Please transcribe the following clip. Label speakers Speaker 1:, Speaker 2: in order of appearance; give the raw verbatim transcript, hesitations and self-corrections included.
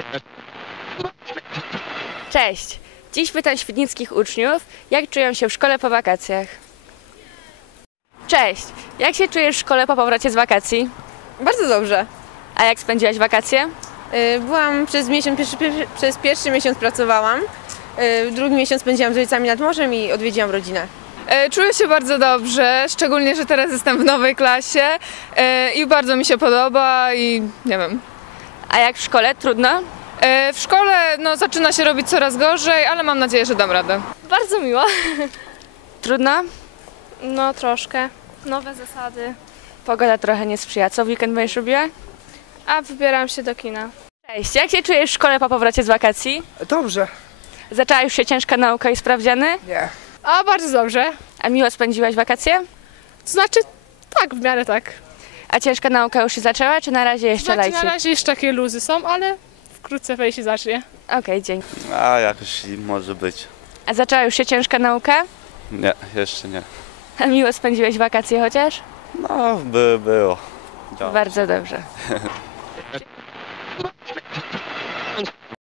Speaker 1: Cześć! Dziś pytam świdnickich uczniów, jak czują się w szkole po wakacjach. Cześć! Jak się czujesz w szkole po powrocie z wakacji?
Speaker 2: Bardzo dobrze.
Speaker 1: A jak spędziłaś wakacje?
Speaker 2: Byłam przez miesiąc, pierwszy, przez pierwszy miesiąc pracowałam, drugi miesiąc spędziłam z rodzicami nad morzem i odwiedziłam rodzinę.
Speaker 3: Czuję się bardzo dobrze, szczególnie, że teraz jestem w nowej klasie i bardzo mi się podoba i nie wiem.
Speaker 1: A jak w szkole? Trudno?
Speaker 3: W szkole no, zaczyna się robić coraz gorzej, ale mam nadzieję, że dam radę.
Speaker 4: Bardzo miło.
Speaker 1: Trudno?
Speaker 4: No troszkę. Nowe zasady.
Speaker 1: Pogoda trochę nie sprzyja. Co w weekend będziesz robiła?
Speaker 4: A wybieram się do kina.
Speaker 1: Cześć! Jak się czujesz w szkole po powrocie z wakacji?
Speaker 5: Dobrze.
Speaker 1: Zaczęła już się ciężka nauka i sprawdziany?
Speaker 5: Nie.
Speaker 4: A bardzo dobrze.
Speaker 1: A miło spędziłaś wakacje?
Speaker 4: To znaczy tak, w miarę tak.
Speaker 1: A ciężka nauka już się zaczęła, czy na razie jeszcze
Speaker 4: Znaczy,
Speaker 1: lajci?
Speaker 4: na razie jeszcze takie luzy są, ale wkrótce wejść się zacznie.
Speaker 1: Okej, dzięki.
Speaker 6: A jakoś może być.
Speaker 1: A zaczęła już się ciężka nauka?
Speaker 6: Nie, jeszcze nie.
Speaker 1: A miło spędziłeś wakacje chociaż?
Speaker 6: No, by było. Działo.
Speaker 1: Bardzo dobrze.